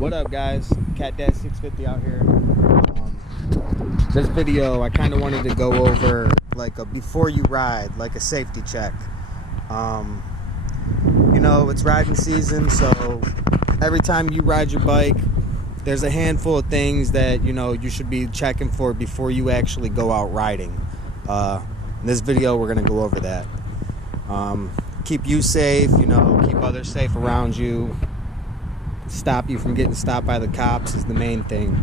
What up, guys? Cat Dad 650 out here. This video, I kind of wanted to go over like a before you ride, like a safety check. You know, it's riding season, so every time you ride your bike, there's a handful of things that, you know, you should be checking for before you actually go out riding. In this video, we're going to go over that. Keep you safe, you know, keep others safe around you. Stop you from getting stopped by the cops is the main thing.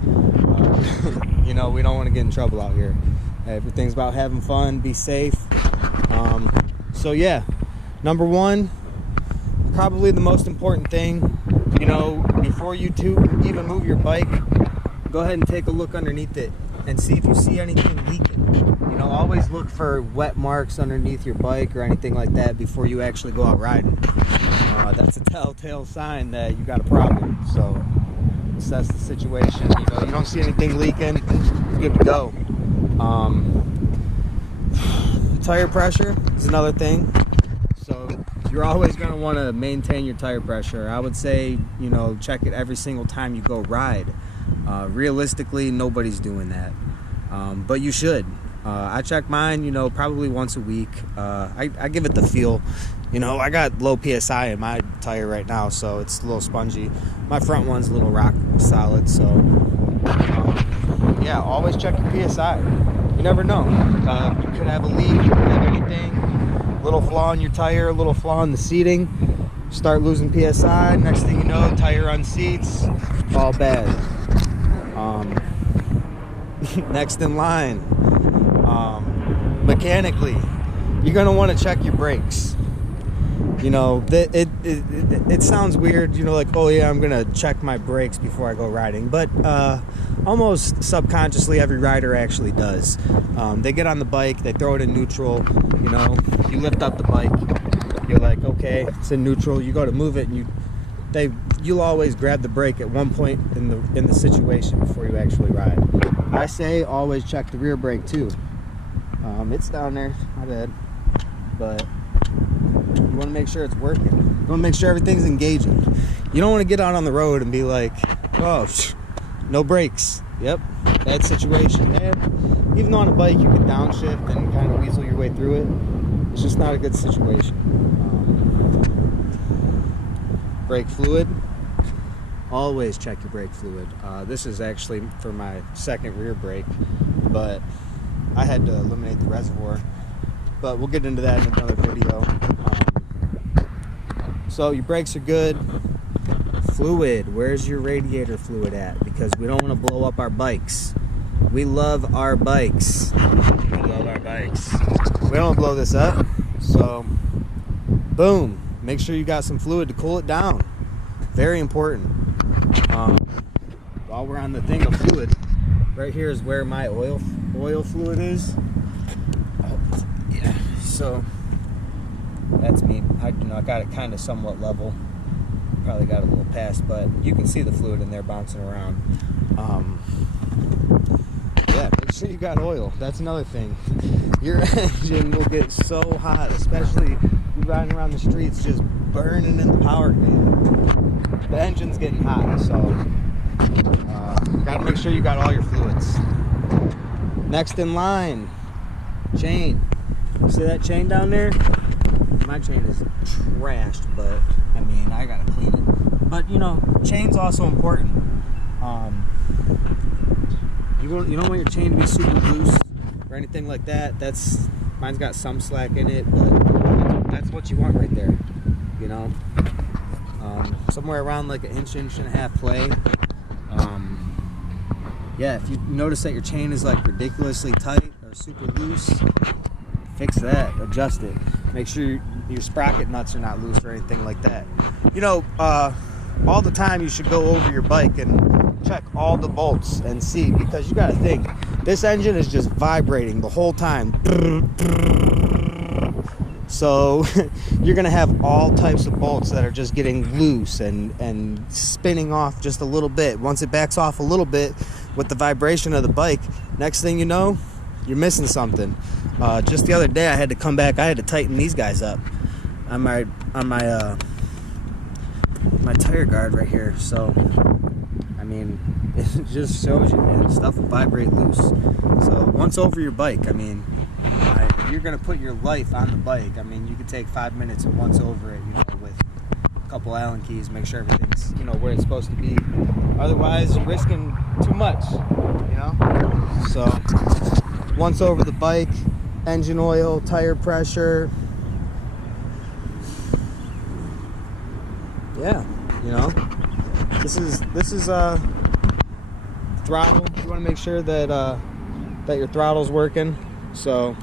You know, we don't want to get in trouble out here. Everything's about having fun, be safe. So yeah, number one, probably the most important thing, you know, before you even move your bike, go ahead and take a look underneath it and see if you see anything leaking. You know, always look for wet marks underneath your bike or anything like that before you actually go out riding. That's a telltale sign that you got a problem. So assess the situation. You know, you don't see anything leaking, you're good to go. Tire pressure is another thing. So you're always going to want to maintain your tire pressure. I would say, you know, check it every single time you go ride. Realistically, nobody's doing that, but you should. I check mine, you know, probably once a week. I give it the feel. You know, I got low PSI in my tire right now, so it's a little spongy. My front one's a little rock solid, so yeah, always check your PSI. You never know. You could have a leak, you could have anything. Little flaw in your tire, a little flaw in the seating. Start losing PSI. Next thing you know, tire unseats. All bad. Next in line. Mechanically, you're gonna want to check your brakes. You know, it sounds weird, you know, like, oh yeah, I'm gonna check my brakes before I go riding, but almost subconsciously every rider actually does. They get on the bike, they throw it in neutral, you know, you lift up the bike, you're like, okay, it's in neutral, you go to move it, and you'll always grab the brake at one point in the situation before you actually ride. I say always check the rear brake too. It's down there, my bad, but you want to make sure it's working. You want to make sure everything's engaging. You don't want to get out on the road and be like, oh, no brakes. Yep, bad situation. And even though on a bike you can downshift and kind of weasel your way through it, it's just not a good situation. Brake fluid. Always check your brake fluid. This is actually for my second rear brake, but I had to eliminate the reservoir, but we'll get into that in another video. So your brakes are good. Fluid, where's your radiator fluid at? Because we don't want to blow up our bikes. We love our bikes. We love our bikes. We don't want to blow this up, so boom, make sure you got some fluid to cool it down. Very important. While we're on the thing of fluid, right here is where my oil fluid is. Yeah, so that's me. I got it kind of somewhat level. Probably got it a little past, but you can see the fluid in there bouncing around. Yeah, make sure you got oil. That's another thing. Your engine will get so hot, especially you riding around the streets just burning in the power can. The engine's getting hot, so gotta make sure you got all your fluids. Next in line, chain. See that chain down there? My chain is trashed, but I mean, I gotta clean it. But you know, chain's also important. You don't want your chain to be super loose or anything like that. Mine's got some slack in it, but that's what you want right there. You know, somewhere around like an inch and a half play. Yeah, if you notice that your chain is like ridiculously tight or super loose, fix that, adjust it. Make sure your sprocket nuts are not loose or anything like that. You know, all the time you should go over your bike and check all the bolts and see, because you gotta think, this engine is just vibrating the whole time. So you're gonna have all types of bolts that are just getting loose and spinning off just a little bit. Once it backs off a little bit with the vibration of the bike, next thing you know, you're missing something. Just the other day I had to come back, I had to tighten these guys up on my tire guard right here. So mean, it just shows you, man, stuff will vibrate loose. So once over your bike, I mean, you're gonna put your life on the bike. I mean, you could take 5 minutes and once over it, you know, with a couple Allen keys, make sure everything's, you know, where it's supposed to be. Otherwise, you're risking too much, you know. So once over the bike, engine oil, tire pressure. Yeah, you know, this is throttle. You want to make sure that that your throttle's working. So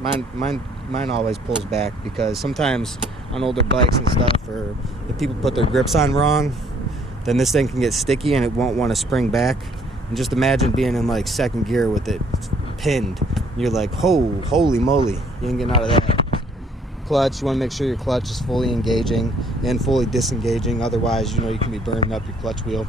mine always pulls back, because sometimes on older bikes and stuff, or if people put their grips on wrong, then this thing can get sticky and it won't want to spring back. And just imagine being in like second gear with it pinned. You're like, holy moly, you ain't getting out of that. Clutch, you want to make sure your clutch is fully engaging and fully disengaging. Otherwise, you know, you can be burning up your clutch wheel.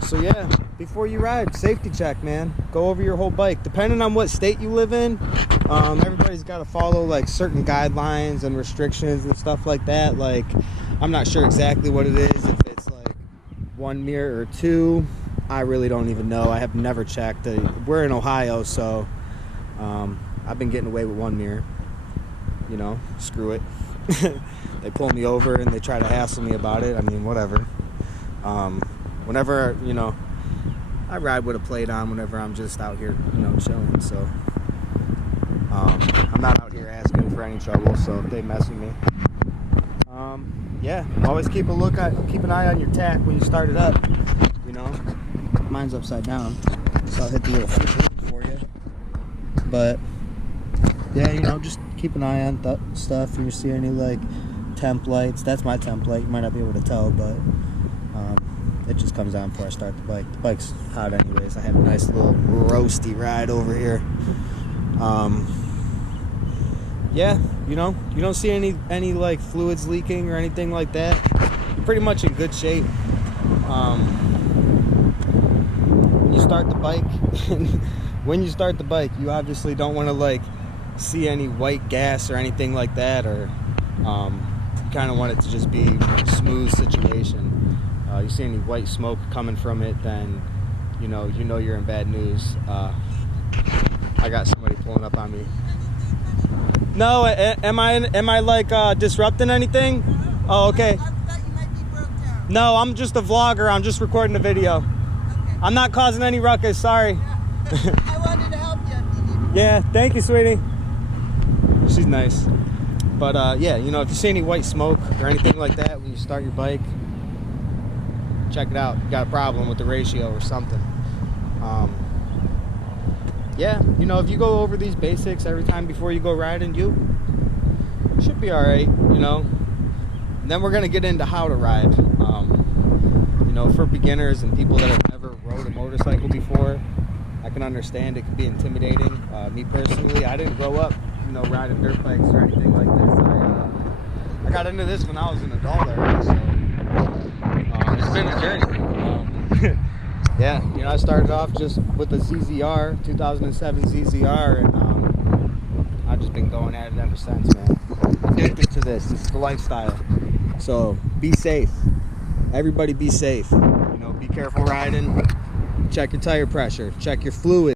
So yeah, before you ride, safety check, man. Go over your whole bike. Depending on what state you live in, everybody's got to follow like certain guidelines and restrictions and stuff like that. Like, I'm not sure exactly what it is, if it's like 1 mirror or 2. I really don't even know. I have never checked. We're in Ohio, so I've been getting away with 1 mirror. You know, screw it. They pull me over and they try to hassle me about it. I mean, whatever. Whenever, you know, I ride with a plate on whenever I'm just out here, you know, chilling. So I'm not out here asking for any trouble, so if they mess with me. Yeah, always keep an eye on your tack when you start it up. You know, mine's upside down, so I'll hit the little flip for you. But yeah, you know, just keep an eye on stuff. If you see any like temp lights, that's my temp light. You might not be able to tell, but it just comes on before I start the bike. The bike's hot anyways. I have a nice little roasty ride over here. Yeah, you know, you don't see any like fluids leaking or anything like that. You're pretty much in good shape. When you start the bike, you obviously don't want to like see any white gas or anything like that, or you kind of want it to just be a smooth situation. You see any white smoke coming from it, then you know you're in bad news. I got somebody pulling up on me. No, am I like disrupting anything? Oh, okay. I thought you might be broke down. No, I'm just a vlogger. I'm just recording a video. Okay. I'm not causing any ruckus. Sorry. I wanted to help you. Yeah, thank you, sweetie. She's nice. But yeah, you know, if you see any white smoke or anything like that when you start your bike, check it out. You got a problem with the ratio or something. Yeah, you know, if you go over these basics every time before you go riding, you should be all right, you know. And then we're gonna get into how to ride. You know, for beginners and people that have never rode a motorcycle before, I can understand it can be intimidating. Me personally, I didn't grow up, you know, riding dirt bikes or anything like this. I got into this when I was an adult already, so it's been a journey. Yeah, you know, I started off just with the ZZR, 2007 ZZR, and I've just been going at it ever since, man. Addicted to this. It's the lifestyle. So be safe. Everybody be safe. You know, be careful riding. Check your tire pressure. Check your fluid.